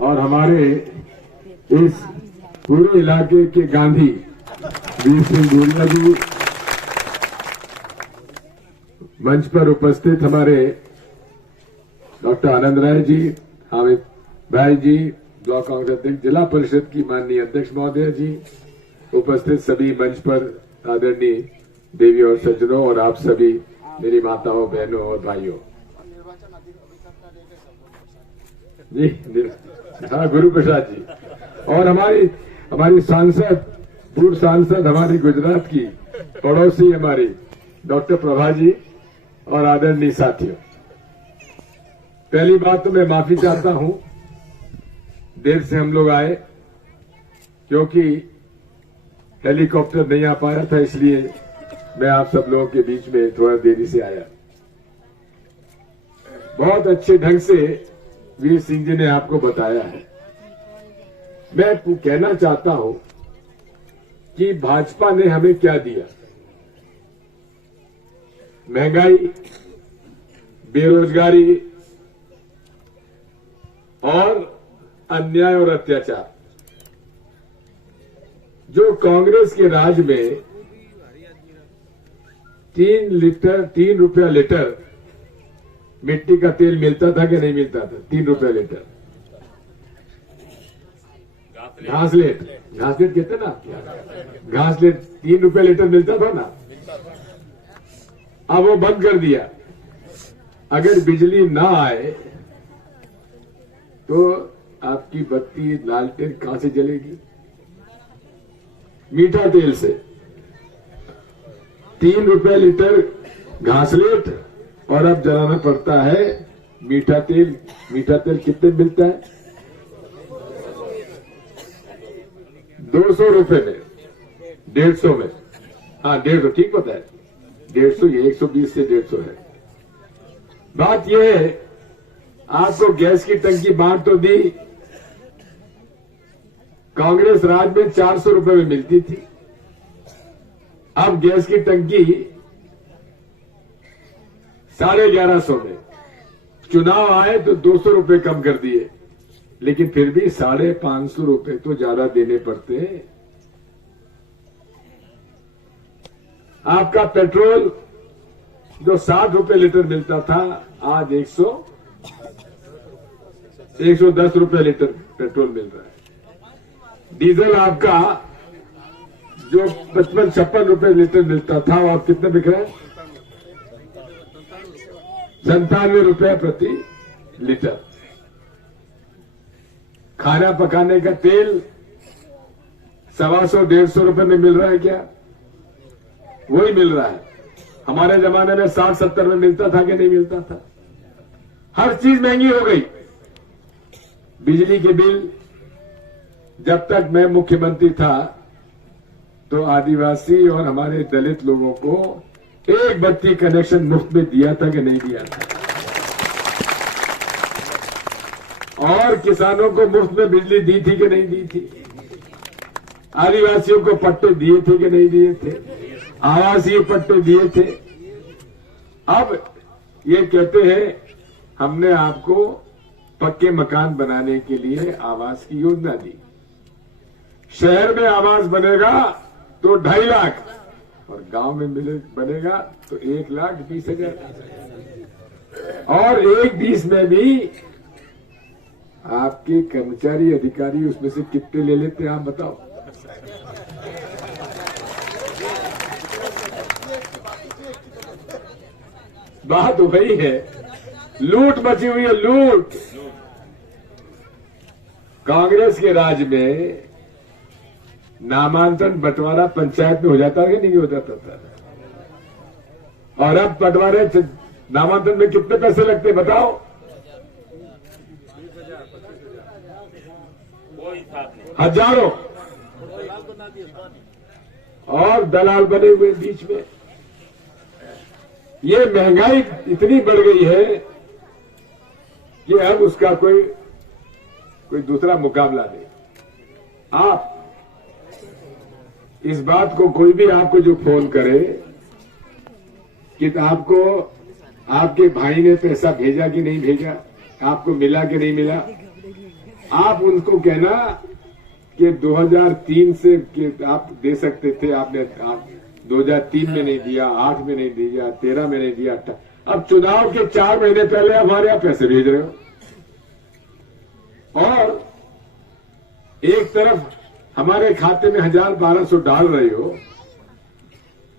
और हमारे इस पूरे इलाके के गांधी वीर सिंह गुड़िया जी, मंच पर उपस्थित हमारे डॉक्टर आनंद राय जी, हामिद भाई जी, ब्लॉक कांग्रेस अध्यक्ष, जिला परिषद की माननीय अध्यक्ष महोदय जी, उपस्थित सभी मंच पर आदरणीय देवी और सज्जनों, और आप सभी मेरी माताओं, बहनों और भाइयों जी, हाँ गुरु प्रसाद जी, और हमारी सांसद, पूर्व सांसद हमारी गुजरात की पड़ोसी हमारी डॉक्टर प्रभा जी और आदरणीय साथियों। पहली बात तो मैं माफी चाहता हूं, देर से हम लोग आए क्योंकि हेलीकॉप्टर नहीं आ पाया था, इसलिए मैं आप सब लोगों के बीच में थोड़ा देरी से आया। बहुत अच्छे ढंग से वीर सिंह जी ने आपको बताया है। मैं कहना चाहता हूं कि भाजपा ने हमें क्या दिया। महंगाई, बेरोजगारी और अन्याय और अत्याचार। जो कांग्रेस के राज में 3 रुपया लीटर मिट्टी का तेल मिलता था कि नहीं मिलता था? 3 रुपया लीटर। घासलेट कहते ना, घासलेट 3 रुपया लीटर मिलता था ना, अब वो बंद कर दिया। अगर बिजली ना आए तो आपकी बत्ती, लालटेन कहां से जलेगी? मीठा तेल से। 3 रुपया लीटर घासलेट, और अब जलाना पड़ता है मीठा तेल। मीठा तेल कितने मिलता है? 200 रुपए में, 150 में। हाँ 150, ठीक पता है, 150, ये 120 से 150 है। बात यह है, आपको गैस की टंकी बांट तो दी, कांग्रेस राज में 400 रुपए में मिलती थी, अब गैस की टंकी 1150 में। चुनाव आए तो 200 रुपए कम कर दिए, लेकिन फिर भी 550 रुपए तो ज्यादा देने पड़ते हैं। आपका पेट्रोल जो 60 रुपए लीटर मिलता था, आज 110 रुपए लीटर पेट्रोल मिल रहा है। डीजल आपका जो 55-56 रुपए लीटर मिलता था, और कितने बिक रहा है? 97 रुपए प्रति लीटर। खाना पकाने का तेल 125-150 रुपए में मिल रहा है क्या? वही मिल रहा है। हमारे जमाने में 60-70 में मिलता था कि नहीं मिलता था? हर चीज महंगी हो गई। बिजली के बिल, जब तक मैं मुख्यमंत्री था तो आदिवासी और हमारे दलित लोगों को 1 बत्ती कनेक्शन मुफ्त में दिया था कि नहीं दिया था? और किसानों को मुफ्त में बिजली दी थी कि नहीं दी थी? आदिवासियों को पट्टे दिए थे कि नहीं दिए थे? आवासीय पट्टे दिए थे। अब ये कहते हैं हमने आपको पक्के मकान बनाने के लिए आवास की योजना दी। शहर में आवास बनेगा तो 2.5 लाख, और गांव में बनेगा तो 1,20,000। और 1,20 में भी आपके कर्मचारी, अधिकारी उसमें से कितने ले लेते हैं, आप बताओ? बात वही है, लूट मची हुई है, लूट। कांग्रेस के राज में नामांकन बंटवारा पंचायत में हो जाता है कि नहीं हो जाता था? और अब बंटवारे नामांकन में कितने पैसे लगते बताओ? हजारों। और दलाल बने हुए बीच में। ये महंगाई इतनी बढ़ गई है कि अब उसका कोई दूसरा मुकाबला नहीं। आप इस बात को, कोई भी आपको जो फोन करे कि आपको आपके भाई ने पैसा भेजा कि नहीं भेजा, आपको मिला कि नहीं मिला, आप उनको कहना कि 2003 से कि आप दे सकते थे, आपने 2003 में नहीं दिया, 8 में नहीं दिया, 13 में नहीं दिया, अब चुनाव के 4 महीने पहले हमारे यहां पैसे भेज रहे हो। और एक तरफ हमारे खाते में 1,000-1,200 डाल रहे हो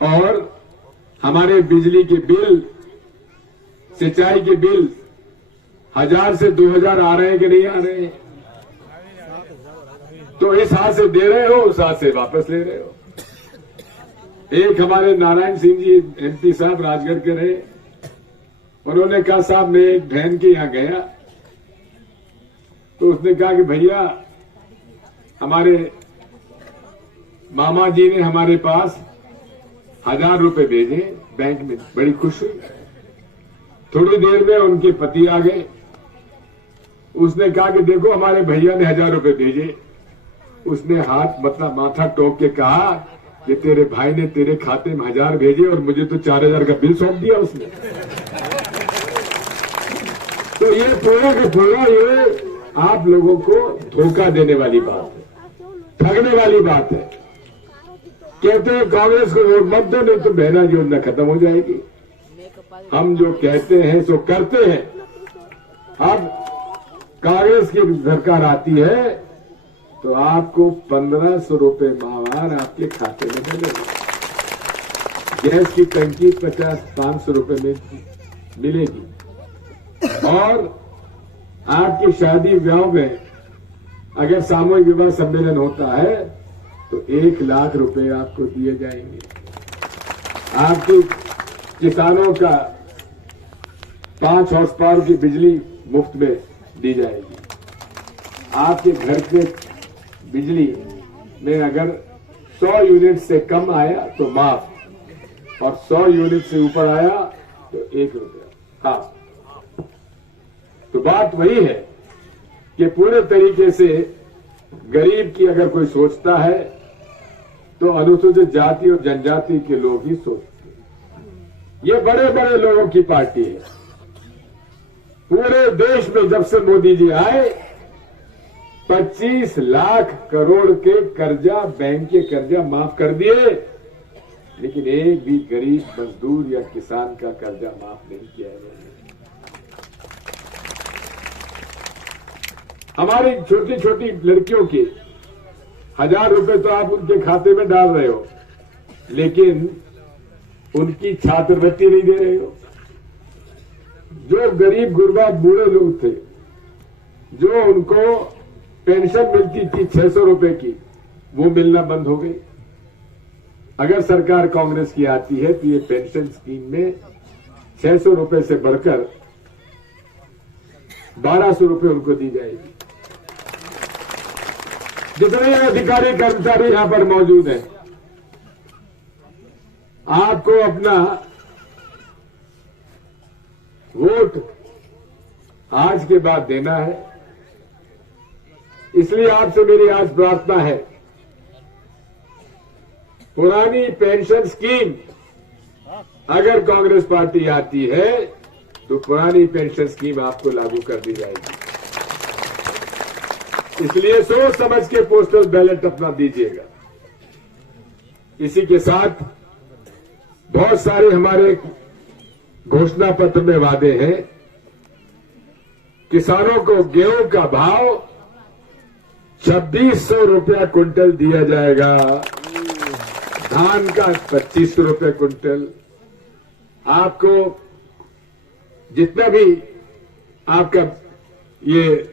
और हमारे बिजली के बिल, सिंचाई के बिल 1,000 से 2,000 आ रहे हैं कि नहीं आ रहे हैं? तो इस हाथ से दे रहे हो, उस हाथ से वापस ले रहे हो। एक हमारे नारायण सिंह जी एमपी साहब राजगढ़ के रहे, उन्होंने कहा साहब मैं एक बहन के यहां गया तो उसने कहा कि भैया हमारे मामा जी ने हमारे पास 1,000 रुपए भेजे बैंक में। बड़ी खुश हुई। थोड़ी देर में उनके पति आ गए। उसने कहा कि देखो हमारे भैया ने 1,000 रुपए भेजे। उसने हाथ मतलब माथा टोक के कहा कि तेरे भाई ने तेरे खाते में 1,000 भेजे और मुझे तो 4,000 का बिल सौंप दिया उसने। तो ये पूरा के पूरा ये आप लोगों को धोखा देने वाली बात है, ठगने वाली बात है। कहते हैं कांग्रेस को वोट मत दो नहीं तो बहना योजना खत्म हो जाएगी। हम जो कहते हैं सो करते हैं। अब कांग्रेस की सरकार आती है तो आपको 1,500 रुपए माहवार आपके खाते में मिलेगा। गैस की टंकी 50-500 रुपए में मिलेगी और आपकी शादी ब्याह में अगर सामूहिक विवाह सम्मेलन होता है तो 1 लाख रुपए आपको दिए जाएंगे। आपके किसानों का 5 हॉर्स पावर की बिजली मुफ्त में दी जाएगी। आपके घर के बिजली में अगर 100 यूनिट से कम आया तो माफ और 100 यूनिट से ऊपर आया तो 1 रुपया। हाँ, तो बात वही है कि पूरे तरीके से गरीब की अगर कोई सोचता है तो अनुसूचित जाति और जनजाति के लोग ही सोचते हैं। ये बड़े बड़े लोगों की पार्टी है। पूरे देश में जब से मोदी जी आए 25 लाख करोड़ के कर्जा, बैंक के कर्जा माफ कर दिए, लेकिन एक भी गरीब मजदूर या किसान का कर्जा माफ नहीं किया है। हमारी छोटी छोटी लड़कियों के 1,000 रुपए तो आप उनके खाते में डाल रहे हो, लेकिन उनकी छात्रवृत्ति नहीं दे रहे हो। जो गरीब गुरबा बूढ़े लोग थे, जो उनको पेंशन मिलती थी 600 रुपए की, वो मिलना बंद हो गई। अगर सरकार कांग्रेस की आती है तो ये पेंशन स्कीम में 600 रुपए से बढ़कर 1,200 रुपए उनको दी जाएगी। जितने अधिकारी कर्मचारी यहां पर मौजूद हैं, आपको अपना वोट आज के बाद देना है। इसलिए आपसे मेरी आज प्रार्थना है, पुरानी पेंशन स्कीम अगर कांग्रेस पार्टी आती है तो पुरानी पेंशन स्कीम आपको लागू कर दी जाएगी। इसलिए सोच समझ के पोस्टल बैलेट अपना दीजिएगा। इसी के साथ बहुत सारे हमारे घोषणा पत्र में वादे हैं। किसानों को गेहूं का भाव 2,600 रुपया क्विंटल दिया जाएगा, धान का 2,500 रुपये क्विंटल। आपको जितना भी आपका ये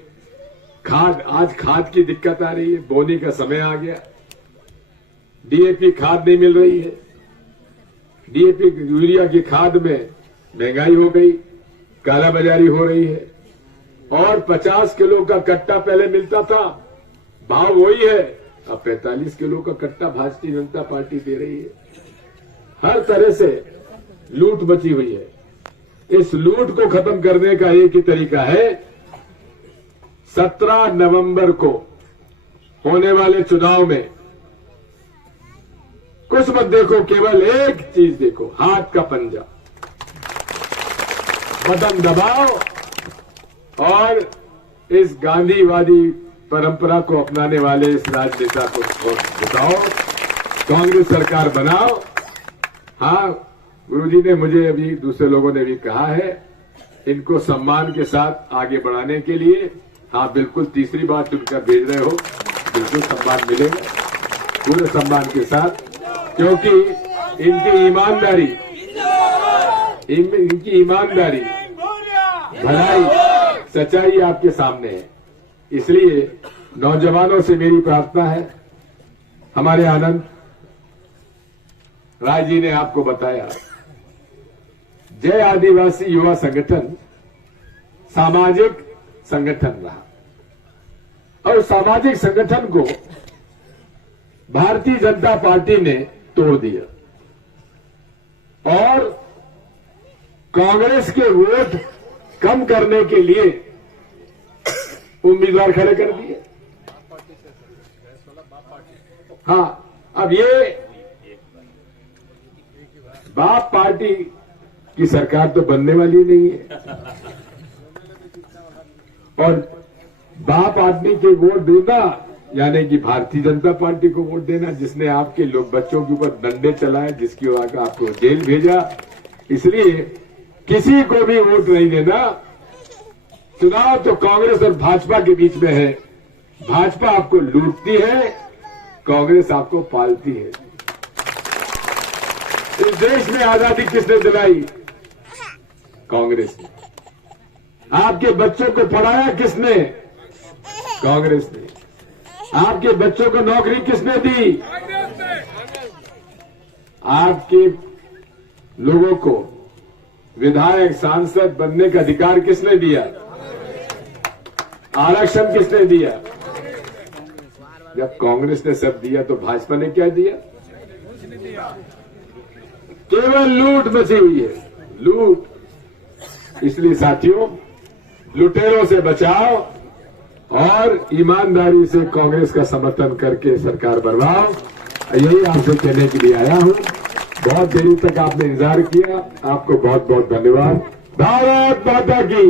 खाद, आज खाद की दिक्कत आ रही है, बोनी का समय आ गया, डीएपी खाद नहीं मिल रही है। डीएपी यूरिया की खाद में महंगाई हो गई, कालाबाजारी हो रही है और 50 किलो का कट्टा पहले मिलता था, भाव वही है, अब 45 किलो का कट्टा भारतीय जनता पार्टी दे रही है। हर तरह से लूट मची हुई है। इस लूट को खत्म करने का एक ही तरीका है, 17 नवंबर को होने वाले चुनाव में कुछ मत देखो, केवल एक चीज देखो, हाथ का पंजा, बटन दबाओ और इस गांधीवादी परंपरा को अपनाने वाले इस राजनेता को बताओ, कांग्रेस सरकार बनाओ। हाँ, गुरुजी ने मुझे अभी, दूसरे लोगों ने भी कहा है, इनको सम्मान के साथ आगे बढ़ाने के लिए, हाँ बिल्कुल, तीसरी बार चुनकर भेज रहे हो, बिल्कुल सम्मान मिलेगा, पूरे सम्मान के साथ, क्योंकि इनकी ईमानदारी, भलाई, सच्चाई आपके सामने है। इसलिए नौजवानों से मेरी प्रार्थना है, हमारे आनंद राय जी ने आपको बताया, जय आदिवासी युवा संगठन सामाजिक संगठन रहा, और सामाजिक संगठन को भारतीय जनता पार्टी ने तोड़ दिया और कांग्रेस के वोट कम करने के लिए उम्मीदवार खड़े कर दिए। हाँ, अब ये बाप पार्टी की सरकार तो बनने वाली नहीं है, और बाप आदमी के वोट देना यानी कि भारतीय जनता पार्टी को वोट देना, जिसने आपके लोग बच्चों के ऊपर डंडे चलाए, जिसकी वजह आपको जेल भेजा। इसलिए किसी को भी वोट नहीं देना। चुनाव तो कांग्रेस और भाजपा के बीच में है। भाजपा आपको लूटती है, कांग्रेस आपको पालती है। इस देश में आजादी किसने दिलाई? कांग्रेस ने। आपके बच्चों को पढ़ाया किसने? कांग्रेस ने। आपके बच्चों को नौकरी किसने दी? आपके लोगों को विधायक, सांसद बनने का अधिकार किसने दिया? आरक्षण किसने दिया? जब कांग्रेस ने सब दिया तो भाजपा ने क्या दिया? केवल लूट मची हुई है, लूट। इसलिए साथियों, लुटेरों से बचाओ और ईमानदारी से कांग्रेस का समर्थन करके सरकार बनवाओ। यही आपसे कहने के लिए आया हूं। बहुत देरी तक आपने इंतजार किया, आपको बहुत बहुत धन्यवाद। भारत माता की।